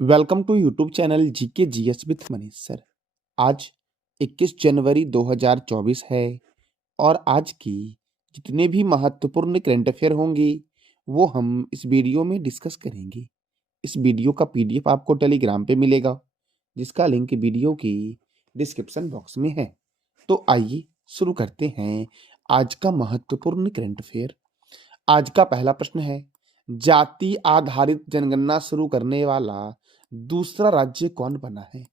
Welcome to YouTube channel GK GS with Manish sir. आज 21 जनवरी 2024 है और आज की जितने भी महत्वपूर्ण करंट अफेयर होंगे वो हम इस वीडियो में डिस्कस करेंगे। इस वीडियो का पीडीएफ आपको टेलीग्राम पे मिलेगा जिसका लिंक वीडियो की डिस्क्रिप्शन बॉक्स में है। तो आइए शुरू करते हैं आज का महत्वपूर्ण करंट अफेयर। आज का पहला प्रश्न है, जाति आधारित जनगणना शुरू करने वाला दूसरा राज्य कौन बना है?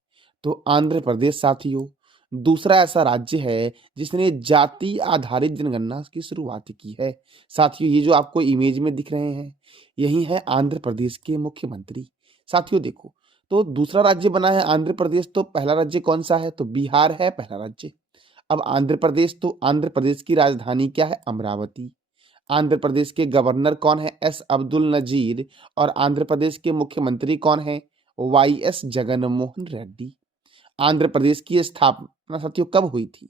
तो आंध्र प्रदेश साथियों दूसरा ऐसा राज्य है जिसने जाति आधारित जनगणना की शुरुआत की है। साथियों ये जो आपको इमेज में दिख रहे हैं यही है आंध्र प्रदेश के मुख्यमंत्री। साथियों देखो, तो दूसरा राज्य बना है आंध्र प्रदेश, तो पहला राज्य कौन सा है? तो बिहार है पहला राज्य। अब आंध्र प्रदेश, तो आंध्र प्रदेश की राजधानी क्या है? अमरावती। आंध्र प्रदेश के गवर्नर कौन है? एस अब्दुल नजीर। और आंध्र प्रदेश के मुख्यमंत्री कौन है? Y S Jagan Mohan Reddy. आंध्र प्रदेश की स्थापना साथियों कब हुई थी?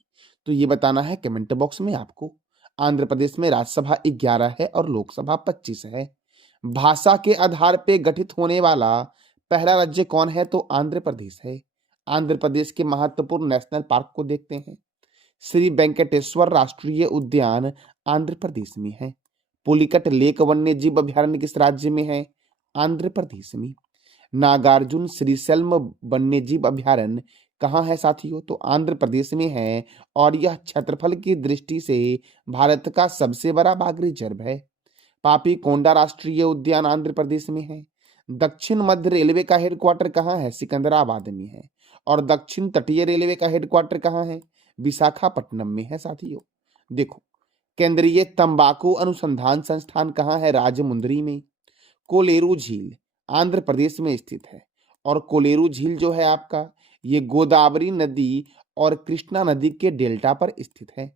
तो ये बताना है कमेंट बॉक्स में आपको। आंध्र प्रदेश में राज्यसभा 11 है और लोकसभा 25 है। भाषा के आधार पर गठित होने वाला पहला राज्य कौन है? तो आंध्र प्रदेश है। आंध्र प्रदेश के महत्वपूर्ण नेशनल पार्क को देखते हैं। श्री वेंकटेश्वर राष्ट्रीय उद्यान आंध्र प्रदेश में है। पुलिकट लेक वन्य जीव अभयारण्य किस राज्य में है? आंध्र प्रदेश में। नागार्जुन श्रीशैलम वन्य जीव अभयारण्य कहाँ है साथियों? तो आंध्र प्रदेश में है और यह क्षेत्रफल की दृष्टि से भारत का सबसे बड़ा बाघ रिजर्व है। पापी कोंडा राष्ट्रीय उद्यान आंध्र प्रदेश में है। दक्षिण मध्य रेलवे का हेडक्वार्टर कहाँ है? सिकंदराबाद में है। और दक्षिण तटीय रेलवे का हेडक्वार्टर कहाँ है? विशाखापट्टनम में है साथियों। देखो, केंद्रीय तंबाकू अनुसंधान संस्थान कहाँ है? राजमुंदरी में। कोलेरू झील आंध्र प्रदेश में स्थित है और कोलेरू झील जो है आपका ये गोदावरी नदी और कृष्णा नदी के डेल्टा पर स्थित है।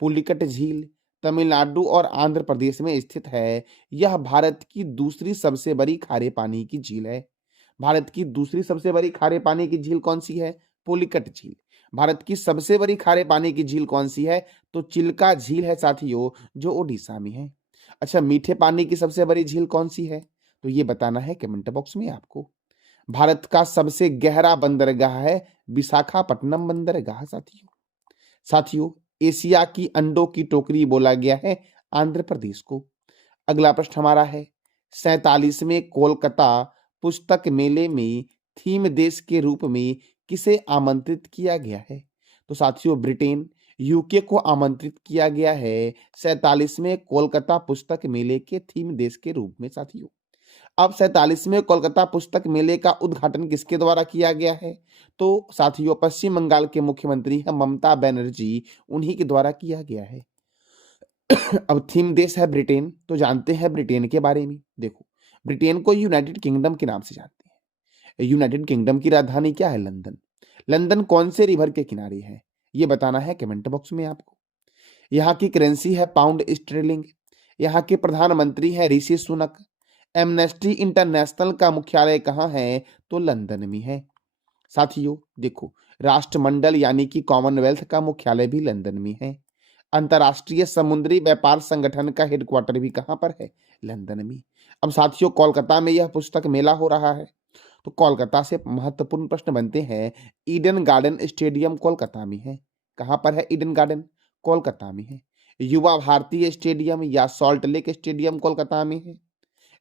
पुलिकट झील तमिलनाडु और आंध्र प्रदेश में स्थित है। यह भारत की दूसरी सबसे बड़ी खारे पानी की झील है। भारत की दूसरी सबसे बड़ी खारे पानी की झील कौन सी है? पुलिकट झील। भारत की सबसे बड़ी खारे पानी की झील कौन सी है? तो चिल्का झील है साथियों, जो ओडिशा में है। अच्छा, मीठे पानी की सबसे बड़ी झील कौन सी है? तो ये बताना है कमेंट बॉक्स में आपको। भारत का सबसे गहरा बंदरगाह है विशाखापट्टनम बंदरगाह साथियों। साथियों एशिया की अंडों की टोकरी बोला गया है आंध्र प्रदेश को। अगला प्रश्न हमारा है, 47वें कोलकाता पुस्तक मेले में थीम देश के रूप में किसे आमंत्रित किया गया है? तो साथियों ब्रिटेन यूके को आमंत्रित किया गया है 47वें कोलकाता पुस्तक मेले के थीम देश के रूप में साथियों। अब 47वें कोलकाता पुस्तक मेले का उद्घाटन किसके द्वारा किया गया है? तो साथियों पश्चिम बंगाल के मुख्यमंत्री है ममता बनर्जी, उन्हीं के द्वारा किया गया है। अब थीम देश है ब्रिटेन, तो जानते हैं ब्रिटेन के बारे में। देखो, ब्रिटेन को यूनाइटेड किंगडम के नाम से जानते हैं। यूनाइटेड किंगडम की राजधानी क्या है? लंदन। लंदन कौन से रिवर के किनारे है? ये बताना है कमेंट बॉक्स में आपको। यहाँ की करेंसी है पाउंड स्टर्लिंग। यहाँ के प्रधानमंत्री है ऋषि सुनक। एमनेस्टी इंटरनेशनल का मुख्यालय कहाँ है? तो लंदन में है। साथियों देखो, राष्ट्रमंडल यानी कि कॉमनवेल्थ का मुख्यालय भी लंदन में है। अंतर्राष्ट्रीय समुद्री व्यापार संगठन का हेडक्वार्टर भी कहां पर है? लंदन में। अब साथियों कोलकाता में यह पुस्तक मेला हो रहा है, तो कोलकाता से महत्वपूर्ण प्रश्न बनते हैं। ईडन गार्डन स्टेडियम कोलकाता में है। कहां पर है ईडन गार्डन? कोलकाता में है। युवा भारती स्टेडियम या सॉल्ट लेक स्टेडियम कोलकाता में है।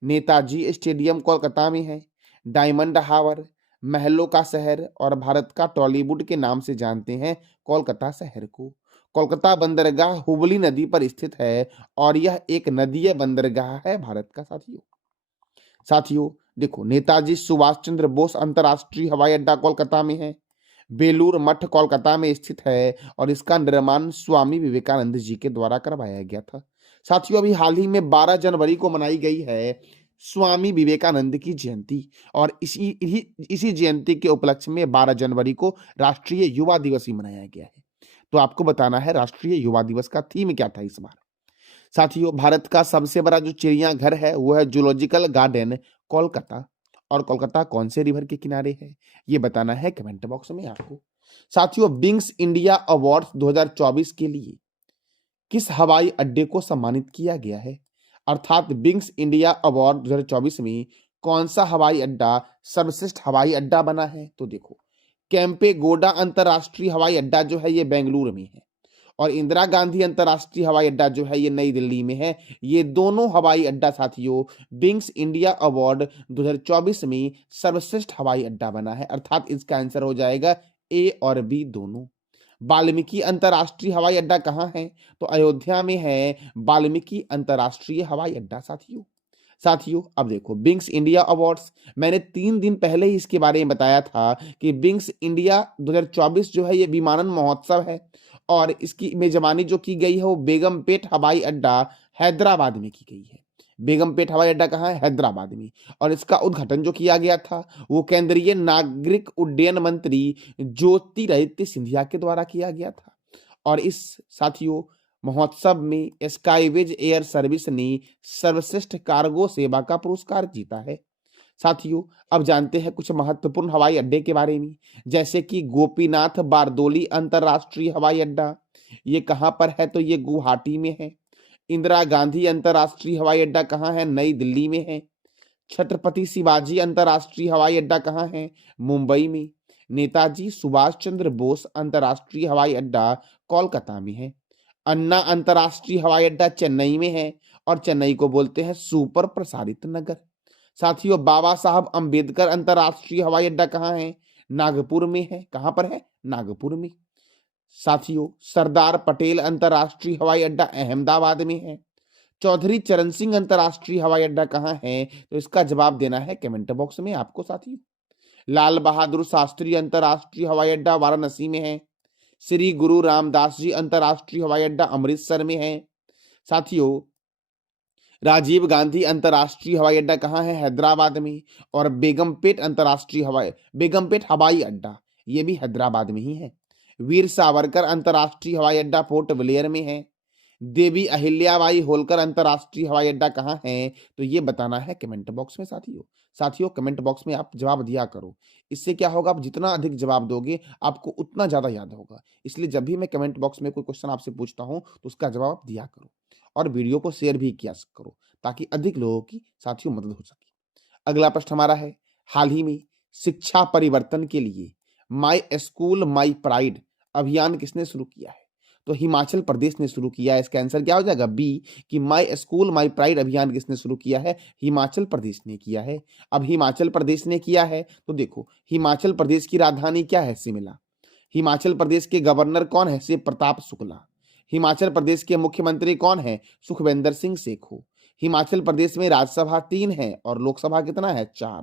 नेताजी स्टेडियम कोलकाता में है। डायमंड हावर महलों का शहर और भारत का टॉलीवुड के नाम से जानते हैं कोलकाता शहर को। कोलकाता बंदरगाह हुबली नदी पर स्थित है और यह एक नदीय बंदरगाह है भारत का साथियों। साथियों देखो, नेताजी सुभाष चंद्र बोस अंतरराष्ट्रीय हवाई अड्डा कोलकाता में है। बेलूर मठ कोलकाता में स्थित है और इसका निर्माण स्वामी विवेकानंद जी के द्वारा करवाया गया था। साथियों अभी हाल ही में 12 जनवरी को मनाई गई है स्वामी विवेकानंद की जयंती और इसी जयंती के उपलक्ष्य में 12 जनवरी को राष्ट्रीय युवा दिवस ही मनाया गया है। तो आपको बताना है राष्ट्रीय युवा दिवस का थीम क्या था इस बार। साथियों भारत का सबसे बड़ा जो चिड़ियाघर है वो है जूलॉजिकल गार्डन कोलकाता। और कोलकाता कौन से रिवर के किनारे है? ये बताना है कमेंट बॉक्स में आपको। साथियों बिंग्स इंडिया अवार्ड्स 2024 के लिए किस हवाई अड्डे को सम्मानित किया गया है? अर्थात बिंग्स इंडिया अवार्ड 2024 में कौन सा हवाई अड्डा सर्वश्रेष्ठ हवाई अड्डा बना है? तो देखो, केम्पेगौड़ा अंतरराष्ट्रीय हवाई अड्डा जो है ये बेंगलुरु में है, और इंदिरा गांधी अंतरराष्ट्रीय हवाई अड्डा जो है ये नई दिल्ली में है। ये दोनों हवाई अड्डा साथियों विंग्स इंडिया अवार्ड 2024 में सर्वश्रेष्ठ हवाई अड्डा बना है, अर्थात इसका आंसर हो जाएगा ए और बी दोनों। वाल्मीकि अंतरराष्ट्रीय हवाई अड्डा कहाँ है? तो अयोध्या में है वाल्मीकि अंतरराष्ट्रीय हवाई अड्डा साथियों अब देखो, विंग्स इंडिया अवार्ड्स, मैंने 3 दिन पहले ही इसके बारे में बताया था कि विंग्स इंडिया 2024 जो है ये विमानन महोत्सव है, और इसकी मेजबानी जो की गई है वो बेगमपेट हवाई अड्डा हैदराबाद में की गई है। बेगमपेट हवाई अड्डा कहाँ है? हैदराबाद में। और इसका उद्घाटन जो किया गया था वो केंद्रीय नागरिक उड्डयन मंत्री ज्योतिरादित्य सिंधिया के द्वारा किया गया था। और इस साथियों महोत्सव में स्काईवेज एयर सर्विस ने सर्वश्रेष्ठ कार्गो सेवा का पुरस्कार जीता है। साथियों अब जानते हैं कुछ महत्वपूर्ण हवाई अड्डे के बारे में, जैसे कि गोपीनाथ बारदोली अंतरराष्ट्रीय हवाई अड्डा, ये कहाँ पर है? तो ये गुवाहाटी में है। इंदिरा गांधी अंतरराष्ट्रीय हवाई अड्डा कहाँ है? नई दिल्ली में है। छत्रपति शिवाजी अंतरराष्ट्रीय हवाई अड्डा कहाँ है? मुंबई में। नेताजी सुभाष चंद्र बोस अंतरराष्ट्रीय हवाई अड्डा कोलकाता में है। अन्ना अंतरराष्ट्रीय हवाई अड्डा चेन्नई में है, और चेन्नई को बोलते हैं सुपर प्रसारित नगर। साथियों बाबा साहब अंबेडकर अंतरराष्ट्रीय हवाई अड्डा कहाँ है? नागपुर में है। कहाँ पर है? नागपुर में। साथियों सरदार पटेल अंतरराष्ट्रीय हवाई अड्डा अहमदाबाद में है। चौधरी चरण सिंह अंतरराष्ट्रीय हवाई अड्डा कहाँ है? तो इसका जवाब देना है कमेंट बॉक्स में आपको साथियों। लाल बहादुर शास्त्री अंतरराष्ट्रीय हवाई अड्डा वाराणसी में है। श्री गुरु रामदास जी अंतरराष्ट्रीय हवाई अड्डा अमृतसर में है। साथियों राजीव गांधी अंतरराष्ट्रीय हवाई अड्डा कहाँ है? हैदराबाद में। और बेगमपेट हवाई अड्डा ये भी हैदराबाद में ही है। वीर सावरकर अंतरराष्ट्रीय हवाई अड्डा पोर्ट ब्लेयर में है। देवी अहिल्याबाई होलकर अंतरराष्ट्रीय हवाई अड्डा कहाँ है? तो ये बताना है कमेंट बॉक्स में साथियों कमेंट बॉक्स में आप जवाब दिया करो। इससे क्या होगा, आप जितना अधिक जवाब दोगे आपको उतना ज्यादा याद होगा। इसलिए जब भी मैं कमेंट बॉक्स में कोई क्वेश्चन आपसे पूछता हूं तो उसका जवाब आप दिया करो, और वीडियो को शेयर भी किया करो, ताकि अधिक लोगों की साथियों मदद हो सके। अगला प्रश्न हमारा है, हाल ही में शिक्षा परिवर्तन के लिए माई स्कूल माई प्राइड अभियान किसने शुरू किया है? तो हिमाचल प्रदेश ने शुरू किया है। इसका आंसर क्या हो जाएगा? बी, कि माई स्कूल माई प्राइड अभियान किसने शुरू किया है? हिमाचल प्रदेश ने किया है। अब हिमाचल प्रदेश ने किया है तो देखो, हिमाचल प्रदेश की राजधानी क्या है? शिमला। हिमाचल प्रदेश के गवर्नर कौन है? शिव प्रताप शुक्ला। हिमाचल प्रदेश के मुख्यमंत्री कौन है? सुखविंदर सिंह सेखो। हिमाचल प्रदेश में राज्यसभा 3 है और लोकसभा कितना है? 4।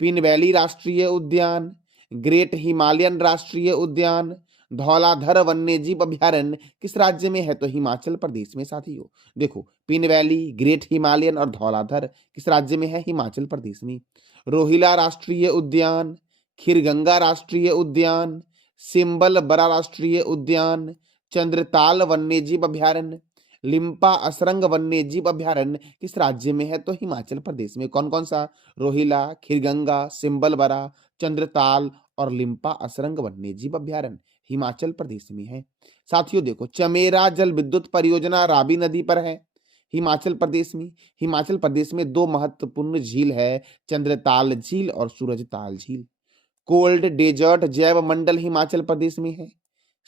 पिन वैली राष्ट्रीय उद्यान, ग्रेट हिमालयन राष्ट्रीय उद्यान, धौलाधर वन्यजीव अभ्यारण्य किस राज्य में है? तो हिमाचल प्रदेश में साथियों। देखो, पिन वैली, ग्रेट हिमालयन और धौलाधर किस राज्य में है? हिमाचल प्रदेश में। रोहिला राष्ट्रीय उद्यान, खीरगंगा राष्ट्रीय उद्यान, सिंबल बरा राष्ट्रीय उद्यान, चंद्रताल वन्यजीव अभ्यारण्य, लिम्पा असरंग वन्यजीव अभ्यारण्य किस राज्य में है? तो हिमाचल प्रदेश में। कौन कौन सा? रोहिला, खीरगंगा, सिंबल बरा, चंद्रताल और लिम्पा असरंग वन्यजीव अभ्यारण्य हिमाचल प्रदेश में है। साथियों देखो, चमेरा जल विद्युत परियोजना रावी नदी पर है हिमाचल प्रदेश में। हिमाचल प्रदेश में 2 महत्वपूर्ण झील है, चंद्रताल झील और सूरजताल झील। कोल्ड डेजर्ट जैव मंडल हिमाचल प्रदेश में है।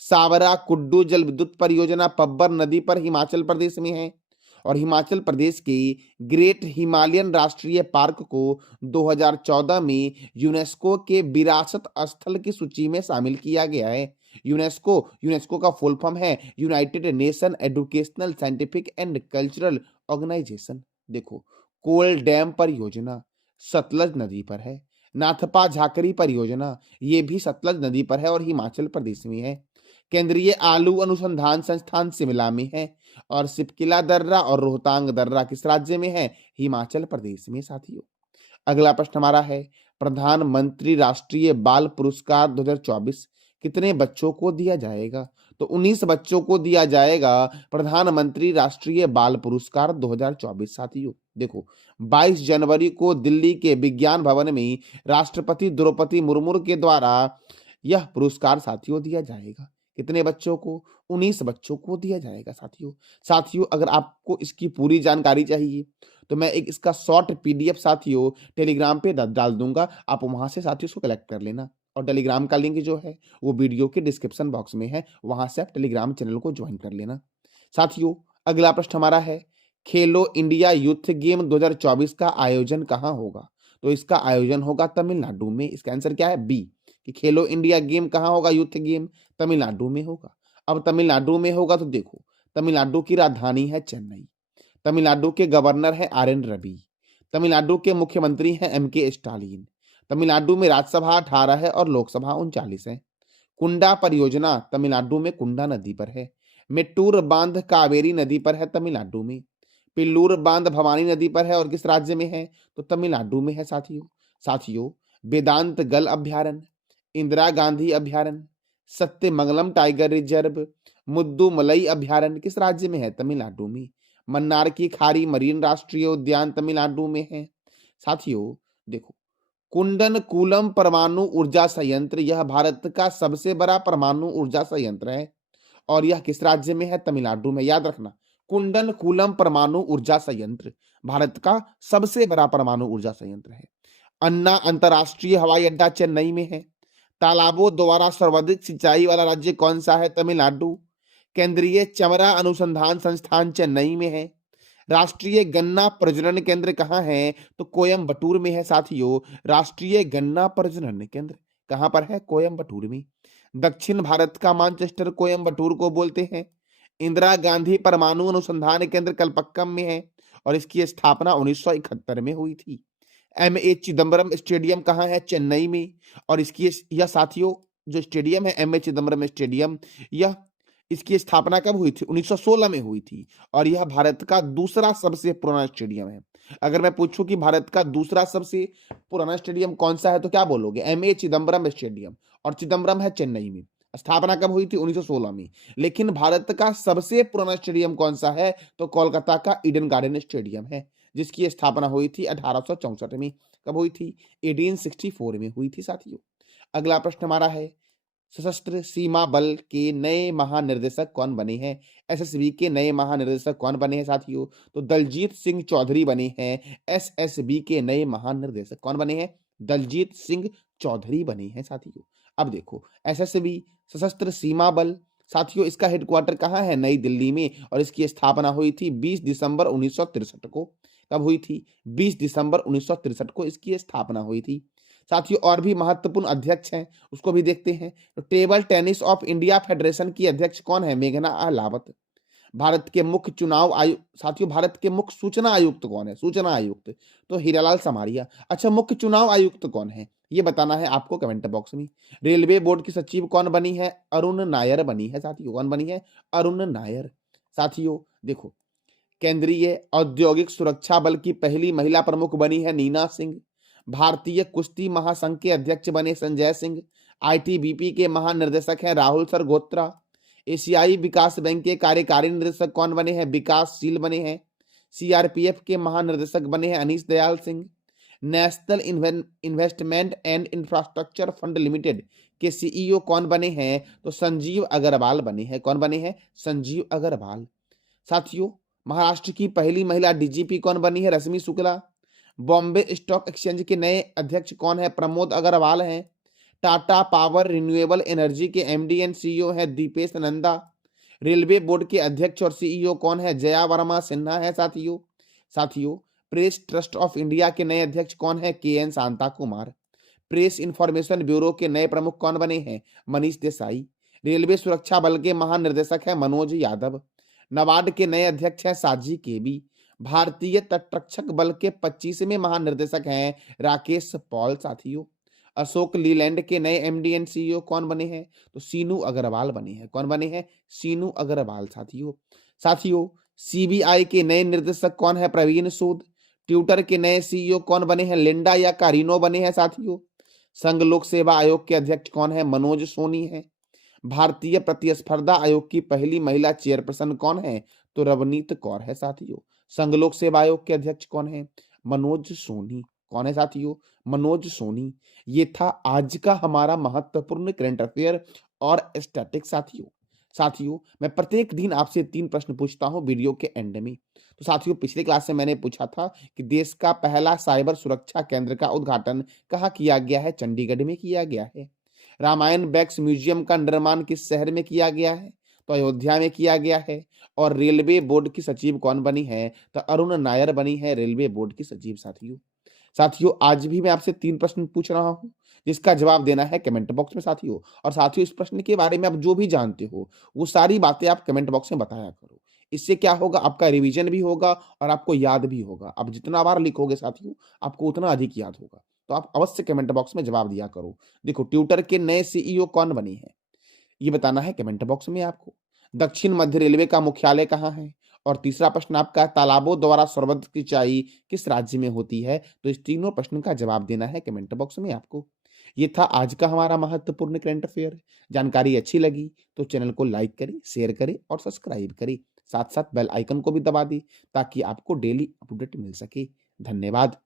सावरा कुड्डू जल विद्युत परियोजना पब्बर नदी पर हिमाचल प्रदेश में है। और हिमाचल प्रदेश के ग्रेट हिमालयन राष्ट्रीय पार्क को 2014 में यूनेस्को के विरासत स्थल की सूची में शामिल किया गया है। यूनेस्को का फुल फॉर्म है United Nation educational scientific and cultural organisation. देखो, कोल डैम परियोजना सतलज नदी पर है। नाथपा झाकरी परियोजना ये भी सतलज नदी पर है और हिमाचल प्रदेश में है। केंद्रीय आलू अनुसंधान संस्थान शिमला में है। और सिपकिला दर्रा और रोहतांग दर्रा किस राज्य में है? हिमाचल प्रदेश में साथियों। अगला प्रश्न हमारा है, प्रधानमंत्री राष्ट्रीय बाल पुरस्कार 2024 कितने बच्चों को दिया जाएगा? तो 19 बच्चों को दिया जाएगा प्रधानमंत्री राष्ट्रीय बाल पुरस्कार 2024 साथियों। देखो, 22 जनवरी को दिल्ली के विज्ञान भवन में राष्ट्रपति द्रौपदी मुर्मू के द्वारा यह पुरस्कार साथियों दिया जाएगा। कितने बच्चों को? 19 बच्चों को दिया जाएगा साथियों। साथियों अगर आपको इसकी पूरी जानकारी चाहिए तो मैं एक इसका शॉर्ट पीडीएफ साथियों टेलीग्राम पे डाल दूंगा, आप वहां से साथियों उसको कलेक्ट कर लेना। और टेलीग्राम का लिंक जो है वो वीडियो के डिस्क्रिप्शन बॉक्स में है, वहां से आप टेलीग्राम चैनल को ज्वाइन कर लेना। साथियों अगला प्रश्न हमारा है, खेलो इंडिया यूथ गेम 2024 का आयोजन कहाँ होगा? तो इसका आयोजन होगा तमिलनाडु में। इसका आंसर क्या है? बी, कि खेलो इंडिया गेम कहाँ होगा? यूथ गेम तमिलनाडु में होगा। अब तमिलनाडु में होगा तो देखो, तमिलनाडु की राजधानी है चेन्नई, तमिलनाडु के गवर्नर है आर एन रवि, तमिलनाडु के मुख्यमंत्री हैं एम के स्टालिन, तमिलनाडु में राज्यसभा 18 है और लोकसभा 39 है। कुंडा परियोजना तमिलनाडु में कुंडा नदी पर है। मेट्टूर बांध कावेरी नदी पर है तमिलनाडु में। पिल्लूर बांध भवानी नदी पर है और किस राज्य में है? तो तमिलनाडु में है साथियों। साथियों वेदांत गल अभ्यारण्य, इंदिरा गांधी अभ्यारण्य, सत्यमंगलम टाइगर रिजर्व, मुद्दुमलई अभ्यारण्य किस राज्य में है? तमिलनाडु में। मन्नार की खाड़ी मरीन राष्ट्रीय उद्यान तमिलनाडु में है। साथियों देखो, कुंडनकुलम परमाणु ऊर्जा संयंत्र यह भारत का सबसे बड़ा परमाणु ऊर्जा संयंत्र है और यह किस राज्य में है? तमिलनाडु में। याद रखना, कुंडनकुलम परमाणु ऊर्जा संयंत्र भारत का सबसे बड़ा परमाणु ऊर्जा संयंत्र है। अन्ना अंतरराष्ट्रीय हवाई अड्डा चेन्नई में है। तालाबों द्वारा सर्वाधिक सिंचाई वाला राज्य कौन सा है? तमिलनाडु। केंद्रीय चमड़ा अनुसंधान संस्थान चेन्नई में है। राष्ट्रीय गन्ना प्रजनन केंद्र कहाँ है? तो कोयम्बटूर में है साथियों। राष्ट्रीय गन्ना प्रजनन केंद्र कहाँ पर है? कोयम्बटूर में। दक्षिण भारत का मैनचेस्टर कोयम्बटूर को बोलते हैं। इंदिरा गांधी परमाणु अनुसंधान केंद्र कलपक्कम में है और इसकी स्थापना 1971 में हुई थी। एम ए चिदम्बरम स्टेडियम कहाँ है? चेन्नई में। और इसकी यह साथियों जो स्टेडियम है एम ए चिदम्बरम स्टेडियम, यह इसकी स्थापना कब हुई थी? 1916 में हुई थी और यह भारत का दूसरा सबसे पुराना स्टेडियम है। अगर मैं पूछूं कि भारत का दूसरा सबसे पुराना स्टेडियम कौन सा है तो क्या बोलोगे? एम ए चिदम्बरम स्टेडियम, और चिदम्बरम है चेन्नई में। स्थापना कब हुई थी? 1916 में। लेकिन भारत का सबसे पुराना स्टेडियम कौन सा है? तो कोलकाता का ईडन गार्डन स्टेडियम है, जिसकी स्थापना हुई थी 1864 में। कब हुई थी? 1864 में हुई थी साथियों। अगला प्रश्न हमारा है, सशस्त्र सीमा बल के नए महानिर्देशक कौन बने हैं? एसएसबी के नए महानिर्देशक कौन बने हैं साथियों? तो दलजीत सिंह चौधरी बने हैं। एसएसबी के नए महानिर्देशक कौन बने हैं? दलजीत सिंह चौधरी बने हैं साथियों। अब देखो, एसएसबी सशस्त्र सीमा बल साथियों, इसका हेडक्वार्टर कहाँ है? नई दिल्ली में। और इसकी स्थापना हुई थी 20 दिसंबर 1963 को। कब हुई थी? 20 दिसंबर 1963 को इसकी स्थापना हुई थी साथियों। और भी महत्वपूर्ण अध्यक्ष हैं, उसको भी देखते हैं। तो table tennis of India federation की अध्यक्ष कौन है? मेघना अहलावत। भारत के मुख्य चुनाव आयुक्त साथियों, भारत के मुख्य सूचना आयुक्त कौन है? सूचना आयुक्त तो हीरालाल समारिया। अच्छा, मुख्य चुनाव आयुक्त कौन है ये बताना है आपको कमेंट बॉक्स में। रेलवे बोर्ड की सचिव कौन बनी है? अरुण नायर बनी है साथियों। कौन बनी है? अरुण नायर। साथियों देखो, केंद्रीय औद्योगिक सुरक्षा बल की पहली महिला प्रमुख बनी है नीना सिंह। भारतीय कुश्ती महासंघ के अध्यक्ष बने संजय सिंह। आईटीबीपी के महानिर्देशक हैं राहुल सरगोत्रा। एशियाई विकास बैंक के कार्यकारी निदेशक कौन बने हैं? विकासशील बने हैं। सीआरपीएफ के महानिर्देशक बने हैं Anish Dayal Singh. National investment and infrastructure fund limited के सीईओ कौन बने हैं? तो संजीव अग्रवाल बने हैं। कौन बने हैं? संजीव अग्रवाल। साथियों महाराष्ट्र की पहली महिला डीजीपी कौन बनी है? रश्मि शुक्ला। बॉम्बे स्टॉक एक्सचेंज के नए अध्यक्ष कौन है? प्रमोद अग्रवाल हैं। टाटा पावर रिन्यूएबल एनर्जी के एमडी एंड सीईओ हैं दीपेश नंदा। रेलवे बोर्ड के अध्यक्ष और सीईओ कौन है? जया वर्मा सिन्हा है साथियों। साथियों प्रेस ट्रस्ट ऑफ इंडिया के नए अध्यक्ष कौन है? K N Shanta Kumar. Press information bureau के नए प्रमुख कौन बने हैं? मनीष देसाई। रेलवे सुरक्षा बल के महानिर्देशक है मनोज यादव। नाबार्ड के नए अध्यक्ष हैं साजी केबी। भारतीय तटरक्षक बल के 25वें महानिर्देशक हैं राकेश पॉल साथियों। अशोक लीलैंड के नए एमडी एंड सीईओ कौन बने हैं? तो सीनू अग्रवाल बने हैं। कौन बने हैं? सीनू अग्रवाल साथियों। साथियों सीबीआई के नए निर्देशक कौन है? प्रवीण सूद। ट्विटर के नए सीईओ कौन बने हैं? लिंडा या कारिनो बने हैं साथियों। संघ लोक सेवा आयोग के अध्यक्ष कौन है? मनोज सोनी है। भारतीय प्रतिस्पर्धा आयोग की पहली महिला चेयरपर्सन कौन है? तो रवनीत कौर है साथियों। संघ लोक सेवा आयोग के अध्यक्ष कौन है? मनोज सोनी। कौन है साथियों? मनोज सोनी। ये था आज का हमारा महत्वपूर्ण करंट अफेयर और स्टैटिक। साथियों साथियों मैं प्रत्येक दिन आपसे 3 प्रश्न पूछता हूं वीडियो के एंड में। तो साथियों पिछली क्लास से मैंने पूछा था कि देश का पहला साइबर सुरक्षा केंद्र का उद्घाटन कहाँ किया गया है? चंडीगढ़ में किया गया है। रामायण बैक्स म्यूजियम का निर्माण किस शहर में किया गया है? तो अयोध्या में किया गया है। और रेलवे बोर्ड की सचिव कौन बनी है? तो अरुण नायर बनी है रेलवे बोर्ड की सचिव। साथियों साथियों आज भी मैं आपसे 3 प्रश्न पूछ रहा हूं, जिसका जवाब देना है कमेंट बॉक्स में। साथियों और साथियों इस प्रश्न के बारे में आप जो भी जानते हो वो सारी बातें आप कमेंट बॉक्स में बताया करो। इससे क्या होगा, आपका रिवीजन भी होगा और आपको याद भी होगा। आप जितना बार लिखोगे साथियों आपको उतना अधिक याद होगा। तो आप अवश्य कमेंट बॉक्स में जवाब दिया करो। देखो ट्विटर के नए सीईओ कौन बने हैं ये बताना है कमेंट बॉक्स में आपको। दक्षिण मध्य रेलवे का मुख्यालय कहाँ है? और तीसरा प्रश्न आपका तालाबों द्वारा सर्वाधिक सिंचाई किस राज्य में होती है? तो इस तीनों प्रश्न का जवाब देना है कमेंट बॉक्स में आपको। ये था आज का हमारा महत्वपूर्ण करंट अफेयर। जानकारी अच्छी लगी तो चैनल को लाइक करें, शेयर करें और सब्सक्राइब करें। साथ साथ बेल आइकन को भी दबा दें ताकि आपको डेली अपडेट मिल सके। धन्यवाद।